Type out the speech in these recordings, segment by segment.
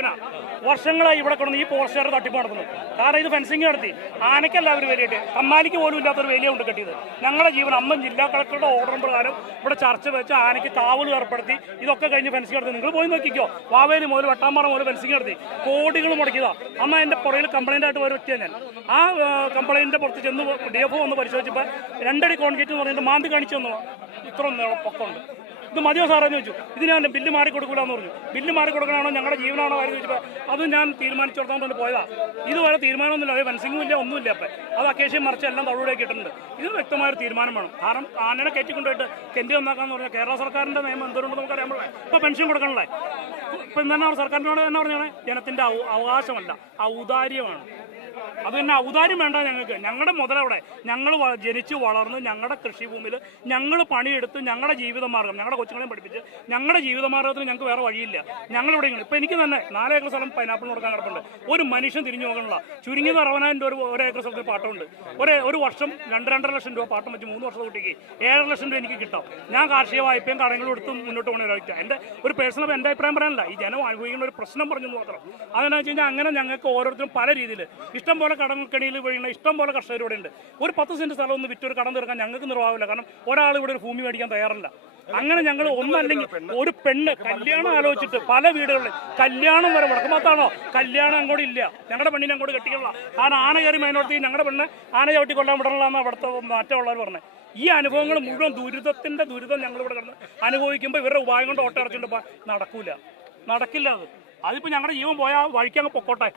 ജീവനാണ് വർഷങ്ങളായി ഇവിടെ കൊണ്ടു ഈ പോസ്റ്റർ തട്ടിപ്പ് നടത്തുന്നു. കാരണം ഇത് ഫെൻസിങ് നടത്തി. ആനയ്ക്കല്ല അവർ വേലിയിട്ട് കമ്മാലിക്ക് പോലും ഇല്ലാത്തൊരു വേലിയ കൊണ്ട് കെട്ടിയത്. ഞങ്ങളുടെ ജീവൻ അമ്മ ജില്ലാ കളക്ടറുടെ ഓർഡർ പ്രകാരം ഇവിടെ ചർച്ച വെച്ച് ആനയ്ക്ക് കാവൽ ഏർപ്പെടുത്തി. ഇതൊക്കെ കഴിഞ്ഞ് ഫെൻസിങ് നടത്തി. നിങ്ങൾ പോയി നോക്കിക്കോ. വാവേലി മുതൽ വട്ടാമ്പാറ മുതൽ ഫെൻസിങ് നടത്തി. കോടികൾ മുടക്കിയതാ. അമ്മ എന്റെ പുറകിൽ കംപ്ലൈന്റ് ആയിട്ട് ഒരു വ്യക്തിയാണ് ഞാൻ. ആ കംപ്ലൈന്റിന്റെ പുറത്ത് ചെന്ന് ഡി എഫ് വന്ന് പരിശോധിച്ചപ്പോൾ രണ്ടടി കോൺക്രീറ്റ് എന്ന് പറഞ്ഞിട്ട് മാന്തി കാണിച്ചു തന്നു ഇത്ര പൊക്കമുണ്ട്. ഇത് മതിയോ സാറെന്ന് ചോദിച്ചു. ഇത് ഞാൻ ബില്ല് മാറി കൊടുക്കൂലെന്ന് പറഞ്ഞു. ബില്ല് മാറി കൊടുക്കണമാണോ? ഞങ്ങളുടെ ജീവനാണോ കാര്യം ചോദിച്ചപ്പോൾ അതും ഞാൻ തീരുമാനിച്ചു കൊടുത്താൽ തന്നെ പോയതാ. ഇതുവരെ തീരുമാനമൊന്നുമില്ല. അതേ ഫെൻസിങ്ങും ഇല്ല ഒന്നുമില്ല അപ്പം അത് അക്കേഷ്യം മറിച്ച് എല്ലാം തവിടേക്ക് ഇട്ടിട്ടുണ്ട്. ഇത് വ്യക്തമായൊരു തീരുമാനം വേണം. കാരണം ആനനെ കയറ്റിക്കൊണ്ടുപോയിട്ട് കെന്റി ഒന്നാക്കാന്ന് പറഞ്ഞാൽ കേരള സർക്കാരിന്റെ നിയമം എന്തുകൊണ്ടെന്ന് നമുക്ക് അറിയാൻ പാടില്ല. ഇപ്പൊ പെൻഷൻ കൊടുക്കണല്ലേ? ഇപ്പം എന്താണ് സർക്കാരിനോട് എന്നാ പറഞ്ഞാൽ ജനത്തിന്റെ അവകാശമല്ല ഔദാര്യമാണ്. അത് തന്നെ ഔദാര്യം വേണ്ട ഞങ്ങൾക്ക്. ഞങ്ങളുടെ മുതലവിടെ ഞങ്ങൾ ജനിച്ചു വളർന്ന് ഞങ്ങളുടെ കൃഷിഭൂമിയിൽ ഞങ്ങൾ പണിയെടുത്ത് ഞങ്ങളുടെ ജീവിതമാർഗം ഞങ്ങളുടെ കൊച്ചുങ്ങളെയും പഠിപ്പിച്ച് ഞങ്ങളുടെ ജീവിതമാർഗത്തിന് ഞങ്ങൾക്ക് വേറെ വഴിയില്ല. ഞങ്ങളിവിടെ ഇപ്പം എനിക്ക് തന്നെ നാലേക്കർ സ്ഥലം പൈനാപ്പിൾ കൊടുക്കാൻ കിടപ്പുണ്ട്. ഒരു മനുഷ്യൻ തിരിഞ്ഞു നോക്കണില്ല ചുരുങ്ങിയത് അറുപതിനായിരം രൂപ ഒരു ഏക്കർ സ്ഥലത്തിൽ പാട്ടമുണ്ട്. ഒരു ഒരു വർഷം രണ്ട് രണ്ടര ലക്ഷം രൂപ പാട്ടം വെച്ച് മൂന്ന് വർഷം കുട്ടിക്ക് ഏഴര ലക്ഷം രൂപ എനിക്ക് കിട്ടാം. ഞാൻ കാർഷിക വായ്പയും കടങ്ങളും എടുത്തും മുന്നോട്ട് പോകുന്ന ഒരു വ്യക്തി എന്റെ ഒരു പേഴ്സണൽ എന്റെ അഭിപ്രായം പറയാനല്ല. ഈ ജനം അനുഭവിക്കുന്ന ഒരു പ്രശ്നം പറഞ്ഞു മാത്രം. അതെന്നു വെച്ച് കഴിഞ്ഞാൽ അങ്ങനെ ഞങ്ങൾക്ക് ഓരോരുത്തരും പല രീതിയിൽ ഇഷ്ടം പോലെ കടങ്ങൾക്കിടയിൽ വീഴുന്ന ഇഷ്ടം പോലെ കർഷകർ ഇവിടെ ഉണ്ട് ഒരു പത്ത് സെന്റ് സ്ഥലം ഒന്ന് വിറ്റൊരു കടം തീർക്കാൻ ഞങ്ങൾക്ക് നിർവാഹമില്ല. കാരണം ഒരാൾ ഇവിടെ ഒരു ഭൂമി മേടിക്കാൻ തയ്യാറില്ല. അങ്ങനെ ഞങ്ങൾ ഒന്നല്ലെങ്കിൽ ഒരു പെണ്ണ് കല്യാണം ആലോചിച്ചിട്ട് പല വീടുകളിൽ കല്യാണം വരെ മുടക്കുമാത്താണോ കല്യാണം അങ്ങോട്ട് ഇല്ല. ഞങ്ങളുടെ പെണ്ണിനെ അങ്ങോട്ട് കെട്ടിക്കണില്ല കാരണം ആന കയറി മേനോടത്തി ഞങ്ങളുടെ പെണ്ണ് ആന ചവിട്ടി കൊല്ലാൻ വിടണമെന്നാണ് അവിടുത്തെ മറ്റുള്ളവർ പറഞ്ഞത് ഈ അനുഭവങ്ങൾ മുഴുവൻ ദുരിതത്തിന്റെ ദുരിതം ഞങ്ങൾ ഇവിടെ കിടന്ന് അനുഭവിക്കുമ്പോൾ ഇവരുടെ ഉപായം കൊണ്ട് ഓട്ടം ഇറച്ചിട്ടുണ്ട് നടക്കൂല. നടക്കില്ല അത്. അതിപ്പോ ഞങ്ങളുടെ ജീവൻ പോയാൽ വഴിക്കങ്ങ് പൊക്കോട്ടെ.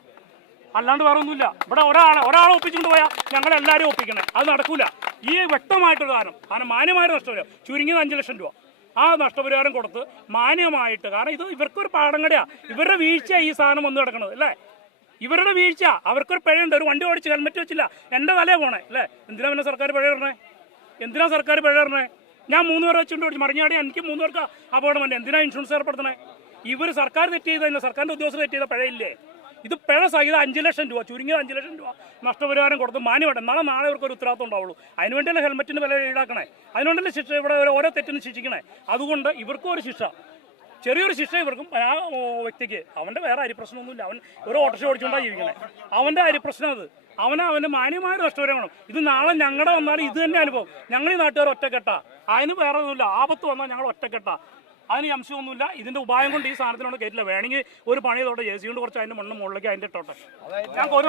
അല്ലാണ്ട് വേറെ ഒന്നുമില്ല ഇവിടെ ഒരാളെ ഒരാളെ ഒപ്പിച്ചുകൊണ്ട് പോയാൽ ഞങ്ങൾ എല്ലാവരും ഒപ്പിക്കണേ. അത് നടക്കൂല. ഈ വ്യക്തമായിട്ടുള്ള കാരണം കാരണം മാന്യമായ നഷ്ടപരിഹാരം. ചുരുങ്ങിയത് അഞ്ച് ലക്ഷം രൂപ. ആ നഷ്ടപരിഹാരം കൊടുത്ത് മാന്യമായിട്ട് കാരണം ഇത് ഇവർക്കൊരു പാടങ്ങടയാ ഇവരുടെ വീഴ്ച ഈ സാധനം വന്ന് കിടക്കണത് അല്ലേ? ഇവരുടെ വീഴ്ച. അവർക്കൊരു പിഴയുണ്ട്. ഒരു വണ്ടി ഓടിച്ച് ഹെൽമെറ്റ് വെച്ചില്ല. എന്റെ തലേ പോണേ അല്ലേ? എന്തിനാ പിന്നെ സർക്കാർ പിഴ ഇടണേ എന്തിനാ സർക്കാർ പിഴ ഇടണേ ഞാൻ മൂന്ന് പേരെ വെച്ചുകൊണ്ട് ഓടിച്ച്. മറിഞ്ഞാടി എനിക്ക് മൂന്ന് പേർക്ക് അപകടമല്ല എന്തിനാ ഇൻഷുറൻസ് ഏർപ്പെടുത്തണേ? ഇവർ സർക്കാർ തെറ്റ് ചെയ്തതില്ല സർക്കാരിന്റെ ഉദ്യോഗസ്ഥർ തെറ്റ് ചെയ്ത പിഴയില്ലേ? ഇത് പിഴ സഹിതം അഞ്ച് ലക്ഷം രൂപ ചുരുങ്ങിയത് അഞ്ച് ലക്ഷം രൂപ നഷ്ടപരിഹാരം കൊടുത്ത് മാന്യമായിട്ട് നാളെ നാളെ ഇവർക്ക് ഒരു ഉത്തരവാദിത്വം ഉണ്ടാവുള്ളൂ. അതിനുവേണ്ടിയല്ലേ ഹെൽമെറ്റിന് വില ഈടാക്കണേ? അതിനുവേണ്ടല്ലേ ശിക്ഷ ഇവിടെ ഓരോ- തെറ്റിനും ശിക്ഷിക്കണേ? അതുകൊണ്ട് ഇവർക്കും ഒരു ശിക്ഷ. ചെറിയൊരു ശിക്ഷ ഇവർക്കും. ആ വ്യക്തിക്ക്. അവന്റെ വേറെ അരി പ്രശ്നമൊന്നുമില്ല. അവൻ ഒരു ഓട്ടോറിക്ഷ ഓടിച്ചുകൊണ്ടാണ് ജീവിക്കണേ. അവന്റെ അരിപ്രശ്നം അത്. അവന് അവന്റെ മാന്യമായ നഷ്ടപരിഹാരം വേണം. ഇത് നാളെ ഞങ്ങളുടെ വന്നാലും ഇത് തന്നെ അനുഭവം. ഞങ്ങൾ ഈ നാട്ടുകാർ ഒറ്റക്കെട്ട. അതിന് വേറെ ഒന്നുമില്ല ആപത്ത് വന്നാൽ ഞങ്ങൾ ഒറ്റക്കെട്ട. അതിന് അംശമൊന്നുമില്ല. ഇതിന്റെ ഉപായം കൊണ്ട് ഈ സാധനത്തിനോട് കയറ്റില്ല വേണമെങ്കിൽ ഒരു പണി തൊട്ടെ ജെ സി കൊണ്ട് കുറച്ച് അതിന്റെ മണ്ണ് മുകളിലേക്ക് അതിന്റെ ഇട്ടോട്ടെ. ഞങ്ങൾക്ക് ഒരു